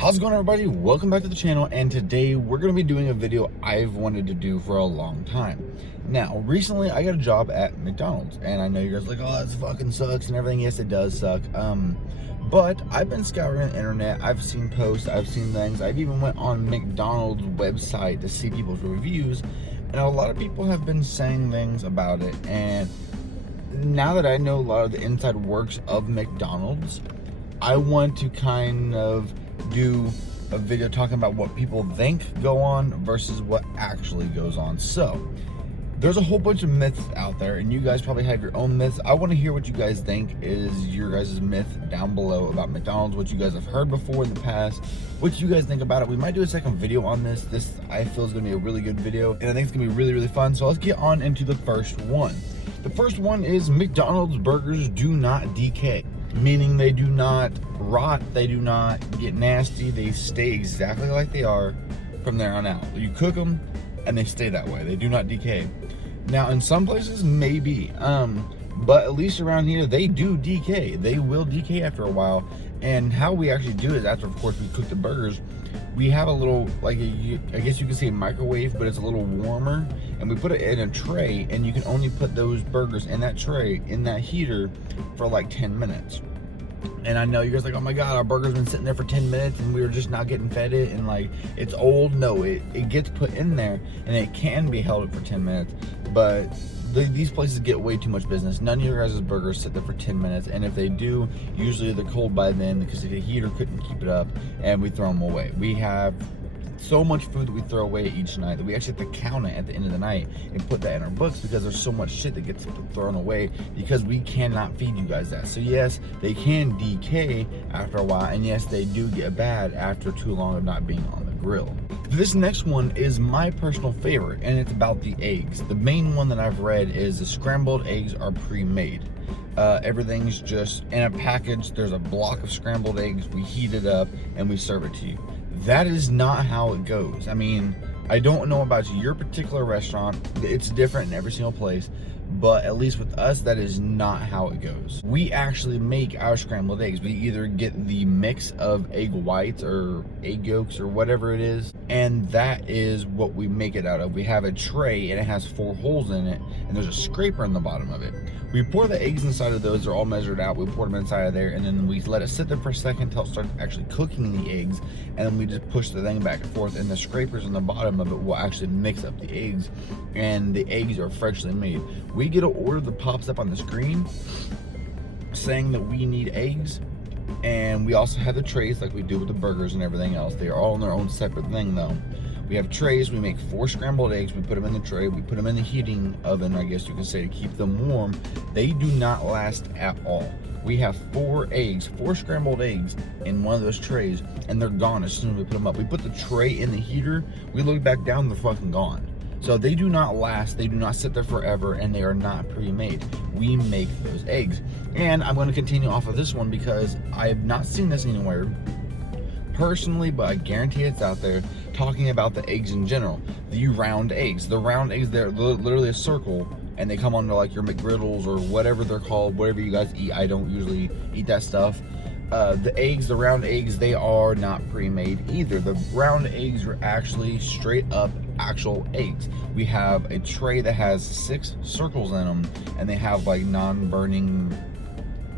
How's it going, everybody? Welcome back to the channel, and today we're going to be doing a video I've wanted to do for a long time. Now, recently I got a job at McDonald's, and I know you guys are like, oh, that fucking sucks and everything. Yes, it does suck. But I've been scouring the internet. I've seen posts, I've seen things. I've even went on McDonald's website to see people's reviews, and a lot of people have been saying things about it. And now that I know a lot of the inside works of McDonald's, I want to kind of do a video talking about what people think go on versus what actually goes on. So there's a whole bunch of myths out there, and you guys probably have your own myths. I want to hear what you guys think is your guys' myth down below about McDonald's, what you guys have heard before in the past, what you guys think about it. We might do a second video on this. This, I feel, is going to be a really good video, and I think it's going to be really, really fun. So let's get on into the first one. The first one is McDonald's burgers do not decay, meaning they do not rot, they do not get nasty, they stay exactly like they are from there on out. You cook them and they stay that way, they do not decay. Now in some places maybe, but at least around here they do decay. They will decay after a while. And how we actually do it, after of course we cook the burgers, we have a little, like I guess you could say a microwave, but it's a little warmer, and we put it in a tray, and you can only put those burgers in that tray, in that heater, for like 10 minutes. And I know you guys are like, oh my god, our burger's been sitting there for 10 minutes and we were just not getting fed it, and like it's old. No, it gets put in there and it can be held for 10 minutes, but these places get way too much business. None of your guys' burgers sit there for 10 minutes, and if they do, usually they're cold by then because the heater couldn't keep it up, and we throw them away. We have so much food that we throw away each night that we actually have to count it at the end of the night and put that in our books, because there's so much shit that gets thrown away because we cannot feed you guys that. So yes, they can decay after a while, and yes, they do get bad after too long of not being on the grill. This next one is my personal favorite, and it's about the eggs. The main one that I've read is the scrambled eggs are pre-made. Everything's just in a package. There's a block of scrambled eggs, we heat it up and we serve it to you. That is not how it goes. I mean, I don't know about your particular restaurant. It's different in every single place, but at least with us, that is not how it goes. We actually make our scrambled eggs. We either get the mix of egg whites or egg yolks or whatever it is, and that is what we make it out of. We have a tray and it has 4 holes in it, and there's a scraper in the bottom of it. We pour the eggs inside of those. They're all measured out. We pour them inside of there, and then we let it sit there for a second until it starts actually cooking the eggs, and then we just push the thing back and forth, and the scrapers in the bottom of it will actually mix up the eggs, and the eggs are freshly made. We get an order that pops up on the screen saying that we need eggs, and we also have the trays like we do with the burgers and everything else. They are all in their own separate thing though. We have trays, we make 4 scrambled eggs, we put them in the tray, we put them in the heating oven, I guess you could say, to keep them warm. They do not last at all. We have 4 scrambled eggs in one of those trays, and they're gone as soon as we put them up. We put the tray in the heater, we look back down, they're fucking gone. So they do not last, they do not sit there forever, and they are not pre-made. We make those eggs. And I'm going to continue off of this one because I have not seen this anywhere personally, but I guarantee it's out there, talking about the eggs in general. The round eggs. The round eggs, they're literally a circle, and they come onto like your McGriddles or whatever they're called, whatever you guys eat. I don't usually eat that stuff. The round eggs, they are not pre-made either. The round eggs are actually straight up actual eggs. We have a tray that has 6 circles in them, and they have like non-burning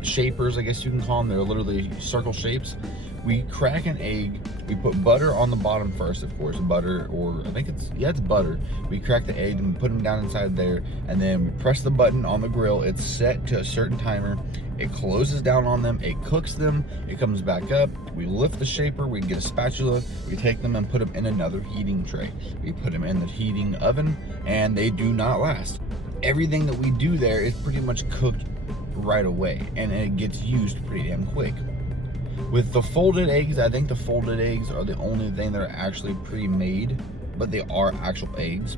shapers, I guess you can call them. They're literally circle shapes. We crack an egg, we put butter on the bottom first, of course, butter, or I think it's butter. We crack the egg and we put them down inside there, and then we press the button on the grill. It's set to a certain timer. It closes down on them, it cooks them, it comes back up. We lift the shaper, we get a spatula, we take them and put them in another heating tray. We put them in the heating oven, and they do not last. Everything that we do there is pretty much cooked right away, and it gets used pretty damn quick. With the folded eggs, I think the folded eggs are the only thing that are actually pre-made, but they are actual eggs.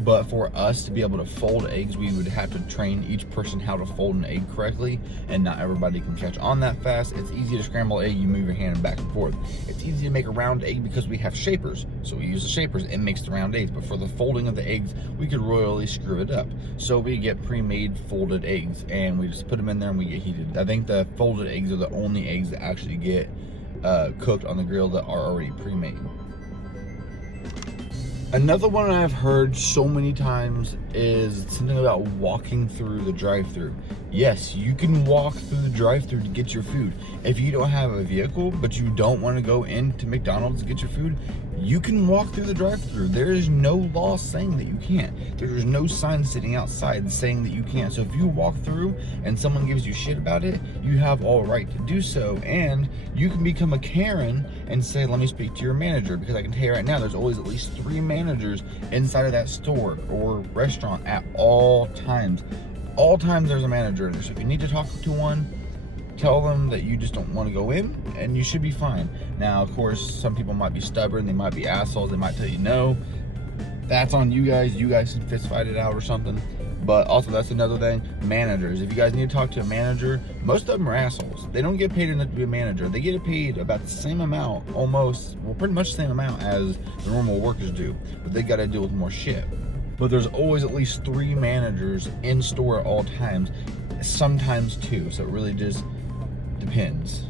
But for us to be able to fold eggs, we would have to train each person how to fold an egg correctly, and not everybody can catch on that fast. It's easy to scramble an egg, you move your hand back and forth. It's easy to make a round egg because we have shapers, so we use the shapers, it makes the round eggs. But for the folding of the eggs, we could royally screw it up. So we get pre-made folded eggs, and we just put them in there and we get heated. I think the folded eggs are the only eggs that actually get cooked on the grill that are already pre-made. Another one I've heard so many times is something about walking through the drive-thru. Yes, you can walk through the drive-thru to get your food. If you don't have a vehicle, but you don't want to go into McDonald's to get your food, you can walk through the drive-thru. There is no law saying that you can't. There is no sign sitting outside saying that you can't. So if you walk through and someone gives you shit about it, you have all right to do so. And you can become a Karen and say, let me speak to your manager, because I can tell you right now, there's always at least 3 managers inside of that store or restaurant at all times. All times there's a manager in there. So if you need to talk to one, tell them that you just don't want to go in, and you should be fine. Now, of course, some people might be stubborn, they might be assholes, they might tell you no. That's on you guys. You guys can fist fight it out or something. But also, that's another thing, managers. If you guys need to talk to a manager, most of them are assholes. They don't get paid enough to be a manager. They get paid about the same amount, almost, well, pretty much the same amount as the normal workers do, but they got to deal with more shit. But there's always at least 3 managers in store at all times, sometimes 2, so it really just depends.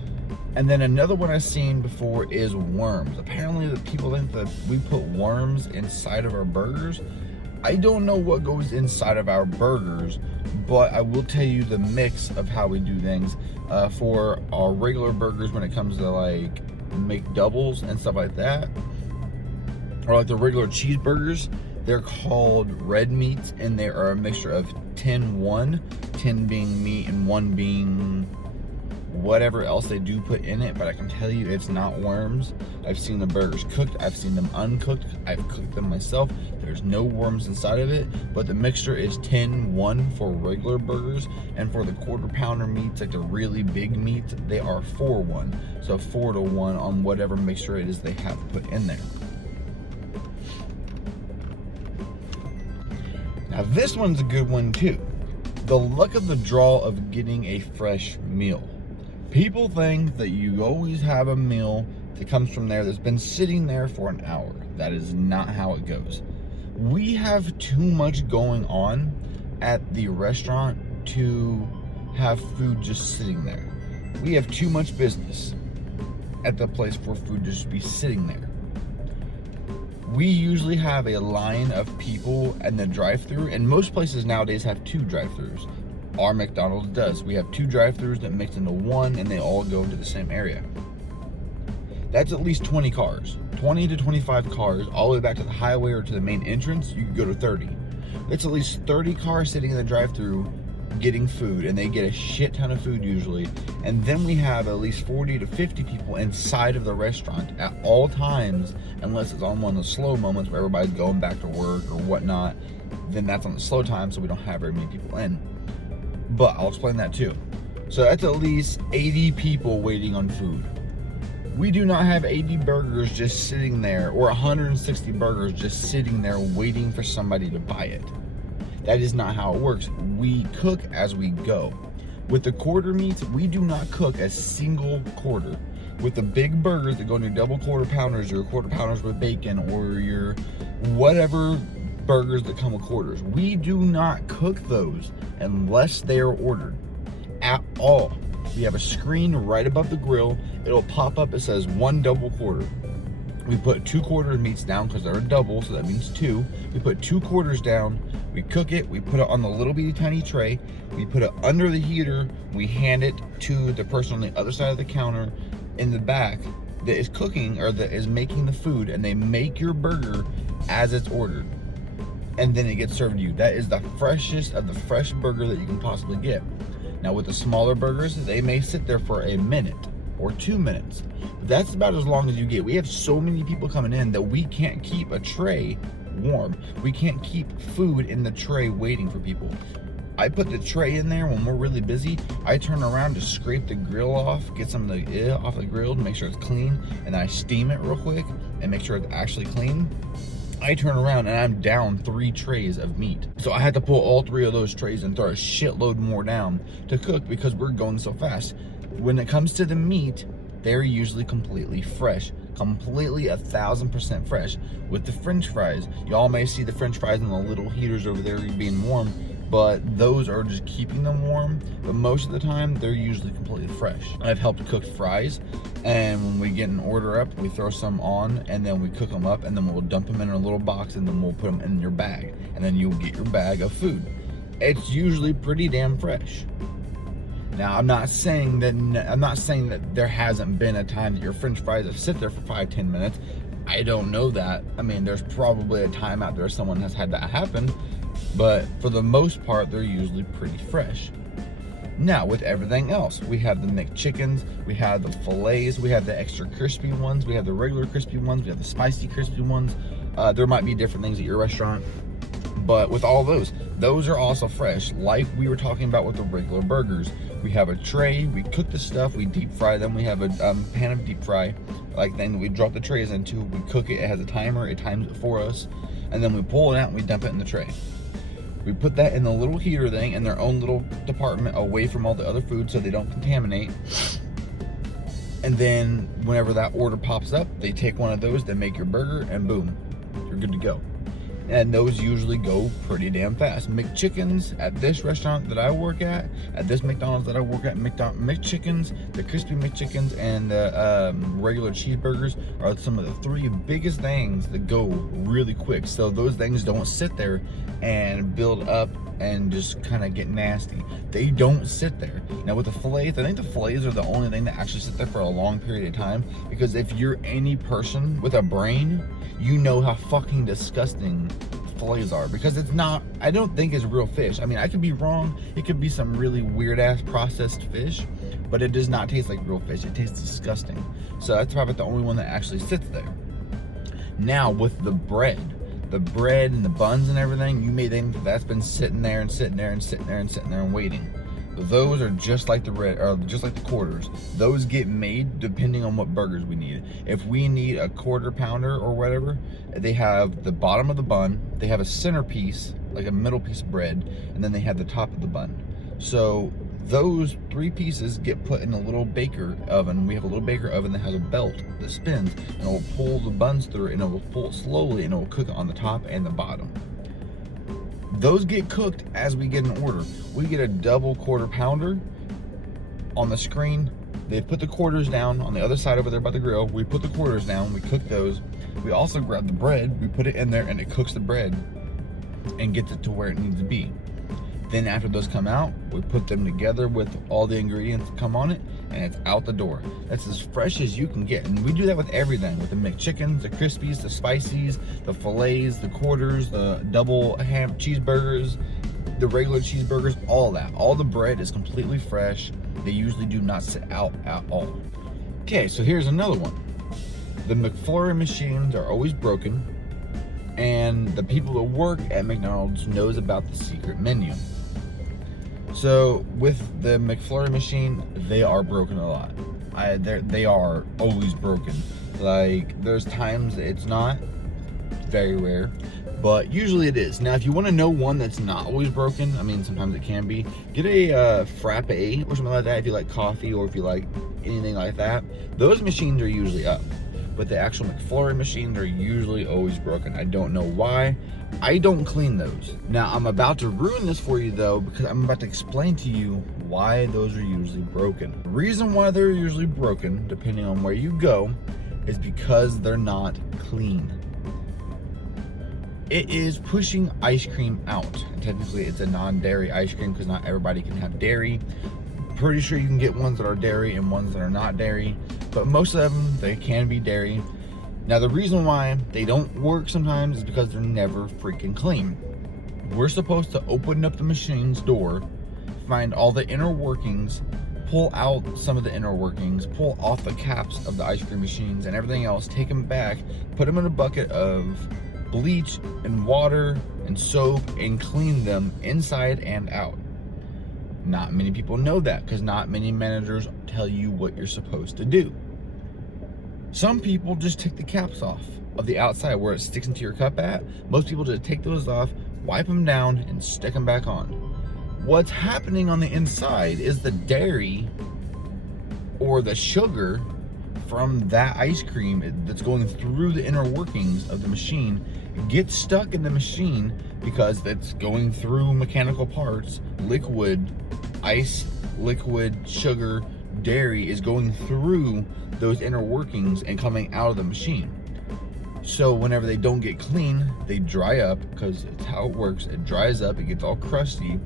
And then another one I've seen before is worms. Apparently the people think that we put worms inside of our burgers. I don't know what goes inside of our burgers, but I will tell you the mix of how we do things. For our regular burgers, when it comes to like McDoubles and stuff like that, or like the regular cheeseburgers, they're called red meats, and they are a mixture of 10-1, 10 being meat and 1 being whatever else they do put in it. But I can tell you it's not worms. I've seen the burgers cooked, I've seen them uncooked, I've cooked them myself. There's no worms inside of it, but the mixture is 10-1 for regular burgers, and for the quarter pounder meats, like the really big meats, they are 4-1. So 4-1 on whatever mixture it is they have put in there. Now this one's a good one too. The luck of the draw of getting a fresh meal. People think that you always have a meal that comes from there that's been sitting there for an hour. That is not how it goes. We have too much going on at the restaurant to have food just sitting there. We have too much business at the place for food to just be sitting there. We usually have a line of people in the drive-thru, and most places nowadays have 2 drive-thrus. Our McDonald's does. We have 2 drive-thrus that mix into one, and they all go to the same area. That's at least 20 cars. 20 to 25 cars, all the way back to the highway or to the main entrance, you can go to 30. That's at least 30 cars sitting in the drive-thru getting food, and they get a shit ton of food usually. And then we have at least 40 to 50 people inside of the restaurant at all times, unless it's on one of the slow moments where everybody's going back to work or whatnot. Then that's on the slow time, so we don't have very many people in. But I'll explain that too. So that's at least 80 people waiting on food. We do not have 80 burgers just sitting there, or 160 burgers just sitting there waiting for somebody to buy it. That is not how it works. We cook as we go. With the quarter meats, we do not cook a single quarter. With the big burgers that go in your double quarter pounders, your quarter pounders with bacon, or your whatever burgers that come with quarters, we do not cook those unless they are ordered at all. We have a screen right above the grill. It'll pop up, it says 1 double quarter. We put 2 quarter meats down because they're a double, so that means 2. We put 2 quarters down, we cook it, we put it on the little bitty tiny tray, we put it under the heater, we hand it to the person on the other side of the counter in the back that is cooking, or that is making the food, and they make your burger as it's ordered. And then it gets served to you. That is the freshest of the fresh burger that you can possibly get. Now with the smaller burgers, they may sit there for a minute or 2 minutes. But that's about as long as you get. We have so many people coming in that we can't keep a tray warm. We can't keep food in the tray waiting for people. I put the tray in there when we're really busy. I turn around to scrape the grill off, get some of the off the grill to make sure it's clean, and then I steam it real quick and make sure it's actually clean. I turn around and I'm down 3 trays of meat. So I had to pull all 3 of those trays and throw a shitload more down to cook because we're going so fast. When it comes to the meat, they're usually completely fresh. Completely 1,000% fresh. With the french fries, y'all may see the french fries in the little heaters over there being warm. but those are just keeping them warm. But most of the time, they're usually completely fresh. I've helped cook fries, and when we get an order up, we throw some on, and then we cook them up, and then we'll dump them in a little box, and then we'll put them in your bag, and then you'll get your bag of food. It's usually pretty damn fresh. Now, I'm not saying that there hasn't been a time that your French fries have sit there for 5-10 minutes. I don't know that. I mean, there's probably a time out there someone has had that happen, but for the most part, they're usually pretty fresh. Now, with everything else, we have the McChickens, we have the fillets, we have the extra crispy ones, we have the regular crispy ones, we have the spicy crispy ones. There might be different things at your restaurant, but with all those are also fresh. Like we were talking about with the regular burgers, we have a tray, we cook the stuff, we deep fry them. We have a pan of deep fry, like then we drop the trays into, we cook it, it has a timer, it times it for us, and then we pull it out and we dump it in the tray. We put that in the little heater thing in their own little department away from all the other food so they don't contaminate. And then whenever that order pops up, they take one of those, they make your burger, and boom, you're good to go. And those usually go pretty damn fast. McChickens at this restaurant that I work at this McDonald's that I work at, McChickens, the crispy McChickens, and the regular cheeseburgers are some of the 3 biggest things that go really quick. So those things don't sit there and build up and just kind of get nasty. They don't sit there. Now with the fillets, I think the fillets are the only thing that actually sit there for a long period of time, because if you're any person with a brain, you know how fucking disgusting fillets are, because it's not, I don't think it's real fish. I mean, I could be wrong. It could be some really weird ass processed fish, but it does not taste like real fish. It tastes disgusting. So that's probably the only one that actually sits there. Now with the bread and the buns and everything, you may think that's been sitting there and sitting there and sitting there and sitting there and waiting. Those are just like just like the quarters. Those get made depending on what burgers we need. If we need a quarter pounder or whatever, they have the bottom of the bun, they have a centerpiece, like a middle piece of bread, and then they have the top of the bun. So those 3 pieces get put in a little baker oven. We have a little baker oven that has a belt that spins, and it will pull the buns through, and it will pull it slowly, and it will cook it on the top and the bottom. Those get cooked as we get an order. We get a double quarter pounder on the screen. They put the quarters down on the other side over there by the grill. We put the quarters down, we cook those. We also grab the bread, we put it in there, and it cooks the bread and gets it to where it needs to be. Then after those come out, we put them together with all the ingredients that come on it, and it's out the door. That's as fresh as you can get. And we do that with everything, with the McChickens, the Crispies, the Spicies, the fillets, the quarters, the double ham cheeseburgers, the regular cheeseburgers, all that. All the bread is completely fresh. They usually do not sit out at all. Okay, so here's another one. The McFlurry machines are always broken, and the people that work at McDonald's knows about the secret menu. So with the McFlurry machine, they are broken a lot. They are always broken. Like, there's times it's not, very rare, but usually it is. Now, if you want to know one that's not always broken, I mean, sometimes it can be, get a frappe or something like that if you like coffee, or if you like anything like that. Those machines are usually up, but the actual McFlurry machines are usually always broken. I don't know why. I don't clean those. Now, I'm about to ruin this for you though, because I'm about to explain to you why those are usually broken. The reason why they're usually broken, depending on where you go, is because they're not clean. It is pushing ice cream out. And technically it's a non-dairy ice cream, because not everybody can have dairy. Pretty sure you can get ones that are dairy and ones that are not dairy, but most of them, they can be dairy. Now, the reason why they don't work sometimes is because they're never freaking clean. We're supposed to open up the machine's door, find all the inner workings, pull out some of the inner workings, pull off the caps of the ice cream machines and everything else, take them back, put them in a bucket of bleach and water and soap, and clean them inside and out. Not many people know that, because not many managers tell you what you're supposed to do. Some people just take the caps off of the outside where it sticks into your cup at. Most people just take those off, wipe them down, and stick them back on. What's happening on the inside is the dairy or the sugar from that ice cream that's going through the inner workings of the machine gets stuck in the machine because it's going through mechanical parts. Liquid, ice, liquid, sugar, dairy is going through those inner workings and coming out of the machine. So whenever they don't get clean, they dry up, because it's how it works. It dries up, it gets all crusty,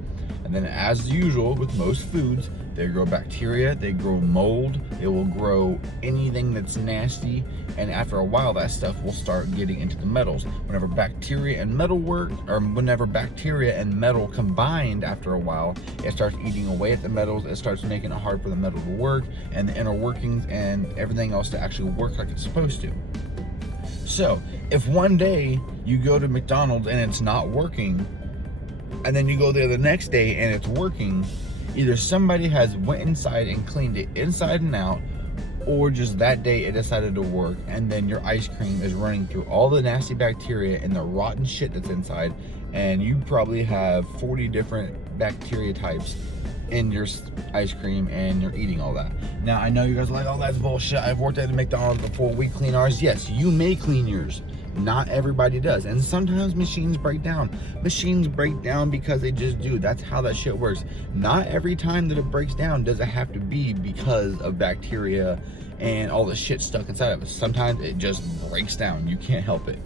and then as usual with most foods, they grow bacteria, they grow mold, it will grow anything that's nasty, and after a while that stuff will start getting into the metals. Whenever bacteria and metal whenever bacteria and metal combined, after a while, it starts eating away at the metals, it starts making it hard for the metal to work, and the inner workings and everything else to actually work like it's supposed to. So, if one day you go to McDonald's and it's not working, and then you go there the next day and it's working, either somebody has went inside and cleaned it inside and out, or just that day it decided to work, and then your ice cream is running through all the nasty bacteria and the rotten shit that's inside, and you probably have 40 different bacteria types in your ice cream, and you're eating all that. Now, I know you guys are like, oh, that's bullshit. I've worked at a McDonald's before. We clean ours. Yes, you may clean yours. Not everybody does. And sometimes machines break down. Machines break down because they just do. That's how that shit works. Not every time that it breaks down does it have to be because of bacteria and all the shit stuck inside of it. Sometimes it just breaks down. You can't help it.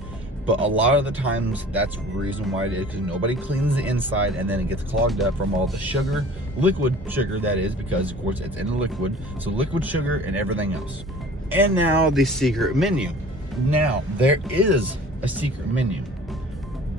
But a lot of the times, that's the reason why it is, because nobody cleans the inside, and then it gets clogged up from all the sugar, liquid sugar that is, because of course it's in the liquid, so liquid sugar and everything else. And now the secret menu. Now, there is a secret menu,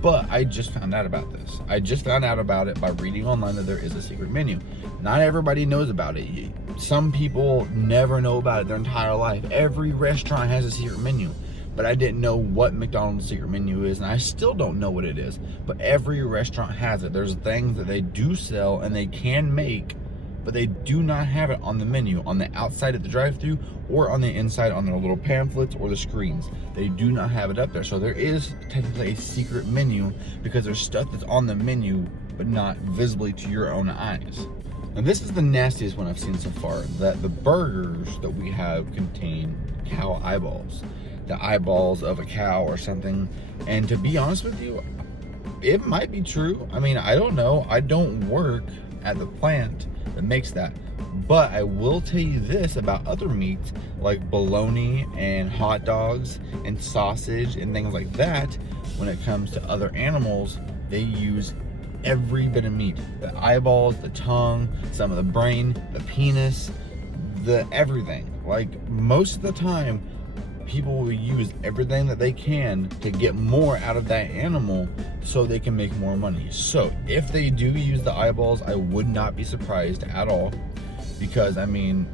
but I just found out about this. I just found out about it by reading online that there is a secret menu. Not everybody knows about it. Some people never know about it their entire life. Every restaurant has a secret menu. But I didn't know what McDonald's secret menu is, and I still don't know what it is. But every restaurant has it. There's things that they do sell and they can make, but they do not have it on the menu, on the outside of the drive-thru, or on the inside on their little pamphlets or the screens. They do not have it up there. So there is technically a secret menu, because there's stuff that's on the menu but not visibly to your own eyes. Now, this is the nastiest one I've seen so far, that the burgers that we have contain cow eyeballs. The eyeballs of a cow or something. And to be honest with you, it might be true. I mean, I don't know. I don't work at the plant that makes that. But I will tell you this about other meats, like bologna and hot dogs and sausage and things like that. When it comes to other animals, they use every bit of meat. The eyeballs, the tongue, some of the brain, the penis, the everything. Like, most of the time, people will use everything that they can to get more out of that animal so they can make more money. So if they do use the eyeballs, I would not be surprised at all, because I mean,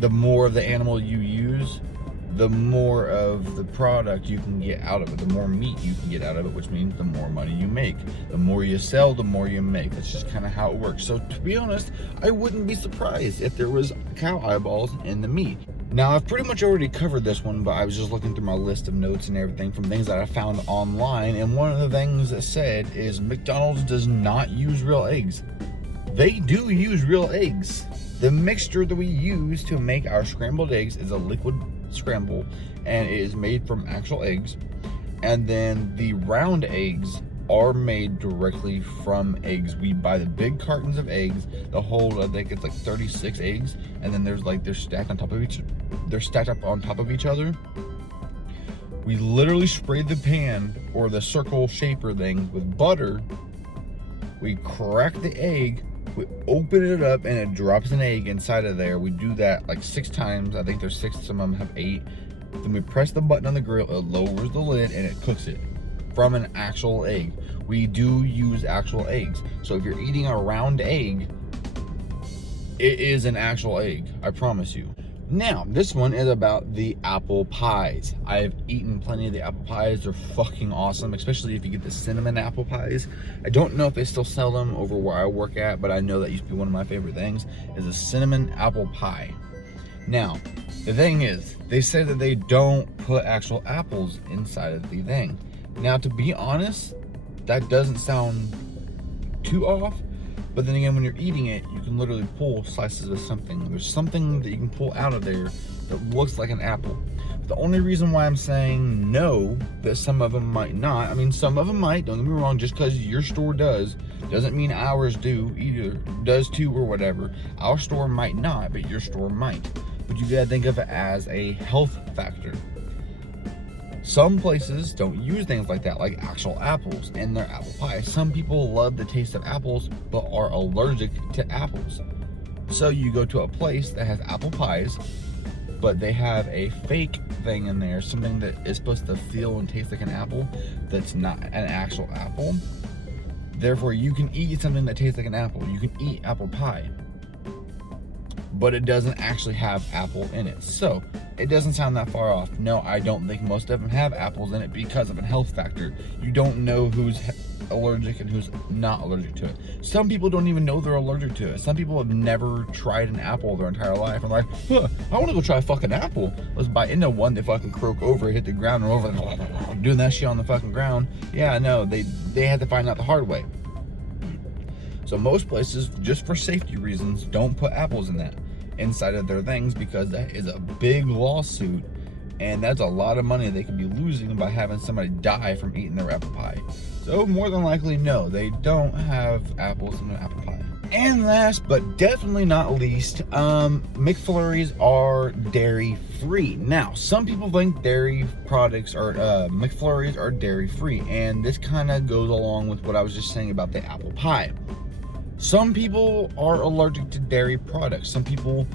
the more of the animal you use, the more of the product you can get out of it, the more meat you can get out of it, which means the more money you make. The more you sell, the more you make. That's just kind of how it works. So to be honest, I wouldn't be surprised if there was cow eyeballs in the meat. Now, I've pretty much already covered this one, but I was just looking through my list of notes and everything from things that I found online, and one of the things that said is McDonald's does not use real eggs. They do use real eggs. The mixture that we use to make our scrambled eggs is a liquid scramble, and it is made from actual eggs. And then the round eggs are made directly from eggs. We buy the big cartons of eggs, the whole, I think it's like 36 eggs, and then they're stacked on top of they're stacked up on top of each other. We literally spray the pan or the circle shaper thing with butter. We crack the egg, we open it up, and it drops an egg inside of there. We do that like 6 times. I think there's 6, some of them have 8. Then we press the button on the grill, it lowers the lid, and it cooks it from an actual egg. We do use actual eggs. So if you're eating a round egg, it is an actual egg, I promise you. Now, this one is about the apple pies. I've eaten plenty of the apple pies. They're fucking awesome, especially if you get the cinnamon apple pies. I don't know if they still sell them over where I work at, but I know that used to be one of my favorite things, is a cinnamon apple pie. Now, the thing is, they say that they don't put actual apples inside of the thing. Now, to be honest, that doesn't sound too off, but then again, when you're eating it, you can literally pull slices of something. There's something that you can pull out of there that looks like an apple. The only reason why I'm saying no, that some of them might not, I mean, some of them might, don't get me wrong, just because your store does, doesn't mean ours do either, does too or whatever. Our store might not, but your store might. But you gotta think of it as a health factor. Some places don't use things like that, like actual apples in their apple pie. Some people love the taste of apples, but are allergic to apples. So you go to a place that has apple pies, but they have a fake thing in there, something that is supposed to feel and taste like an apple, that's not an actual apple. Therefore, you can eat something that tastes like an apple. You can eat apple pie, but it doesn't actually have apple in it. So it doesn't sound that far off. No, I don't think most of them have apples in it because of a health factor. You don't know who's allergic and who's not allergic to it. Some people don't even know they're allergic to it. Some people have never tried an apple their entire life and like, huh, I want to go try a fucking apple. Let's bite into one. They fucking croak over, hit the ground, and over, doing that shit on the fucking ground. Yeah, no, they had to find out the hard way. So most places, just for safety reasons, don't put apples in that inside of their things, because that is a big lawsuit, and that's a lot of money they could be losing by having somebody die from eating their apple pie. So more than likely, no, they don't have apples in their apple pie. And last but definitely not least, McFlurries are dairy free. Now, some people think dairy products or McFlurries are dairy free, and this kind of goes along with what I was just saying about the apple pie. Some people are allergic to dairy products. Some people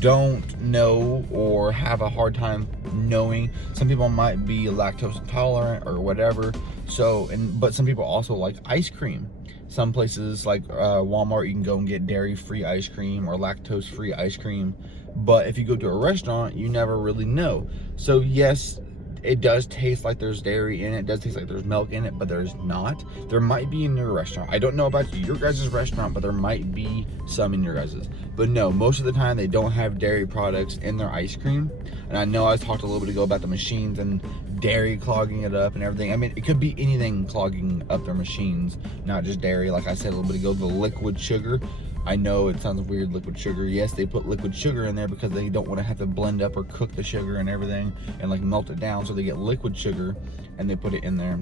don't know or have a hard time knowing. Some people might be lactose intolerant or whatever. So, but some people also like ice cream. Some places like Walmart, you can go and get dairy-free ice cream or lactose-free ice cream. But if you go to a restaurant, you never really know. So yes, it does taste like there's dairy in it. It does taste like there's milk in it, but there's not. There might be in your restaurant. I don't know about your guys' restaurant, but there might be some in your guys'. But no, most of the time they don't have dairy products in their ice cream. And I know I talked a little bit ago about the machines and dairy clogging it up and everything. I mean, it could be anything clogging up their machines, not just dairy. Like I said a little bit ago, the liquid sugar. I know it sounds weird, liquid sugar. Yes, they put liquid sugar in there because they don't want to have to blend up or cook the sugar and everything and like melt it down. So they get liquid sugar and they put it in there.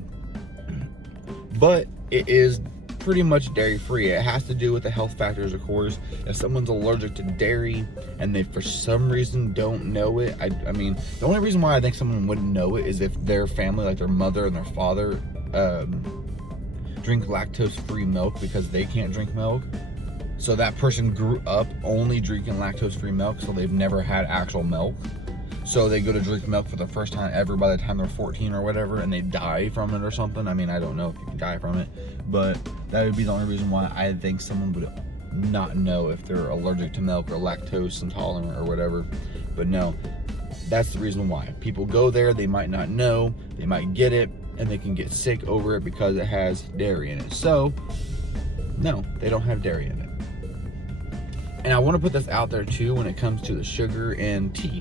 But it is pretty much dairy free. It has to do with the health factors, of course. If someone's allergic to dairy and they for some reason don't know it, I mean, the only reason why I think someone wouldn't know it is if their family, like their mother and their father, drink lactose-free milk because they can't drink milk. So that person grew up only drinking lactose-free milk, so they've never had actual milk. So they go to drink milk for the first time ever by the time they're 14 or whatever, and they die from it or something. I mean, I don't know if you can die from it, but that would be the only reason why I think someone would not know if they're allergic to milk or lactose intolerant or whatever. But no, that's the reason why. People go there, they might not know, they might get it, and they can get sick over it because it has dairy in it. So, no, they don't have dairy in it. And I want to put this out there too when it comes to the sugar and tea.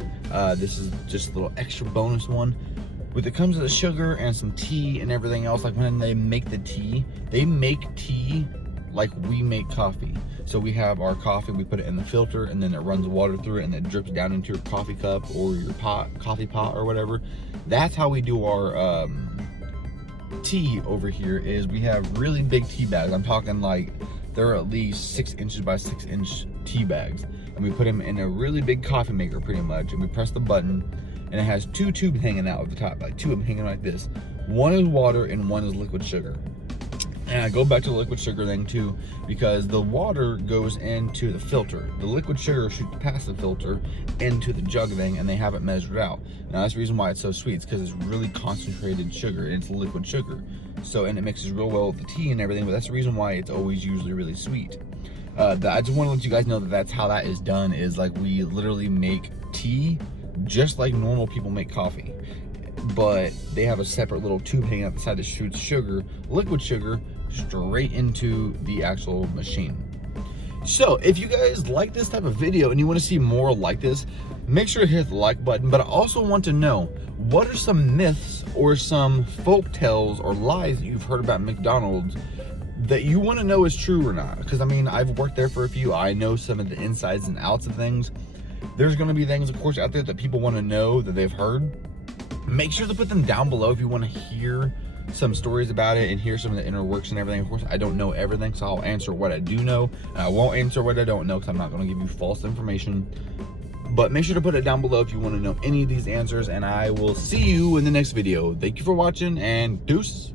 This is just a little extra bonus one. When it comes to the sugar and some tea and everything else, like when they make the tea, they make tea like we make coffee. So we have our coffee, we put it in the filter, and then it runs water through it, and it drips down into your coffee cup or your coffee pot or whatever. That's how we do our tea over here. Is we have really big tea bags. I'm talking like they're at least 6 inches by 6 inch tea bags, and we put them in a really big coffee maker pretty much, and we press the button, and it has 2 tubes hanging out at the top, like 2 of them hanging like this. One is water and one is liquid sugar. And I go back to the liquid sugar thing too, because the water goes into the filter. The liquid sugar shoots past the filter into the jug thing, and they have it measured out. Now that's the reason why it's so sweet. It's because it's really concentrated sugar, and it's liquid sugar. So, and it mixes real well with the tea and everything, but that's the reason why it's always usually really sweet. I just want to let you guys know that that's how that is done, is like we literally make tea just like normal people make coffee. But they have a separate little tube hanging out the side that shoots sugar, liquid sugar, straight into the actual machine. So if you guys like this type of video and you want to see more like this, make sure to hit the like button. But I also want to know, what are some myths or some folk tales or lies that you've heard about McDonald's that you want to know is true or not? Because I mean, I've worked there for a few. I know some of the insides and outs of things. There's going to be things, of course, out there that people want to know that they've heard. Make sure to put them down below if you want to hear some stories about it and hear some of the inner works and everything. Of course, I don't know everything, so I'll answer what I do know, and I won't answer what I don't know, because I'm not going to give you false information. But make sure to put it down below if you want to know any of these answers, and I will see you in the next video. Thank you for watching, and deuce.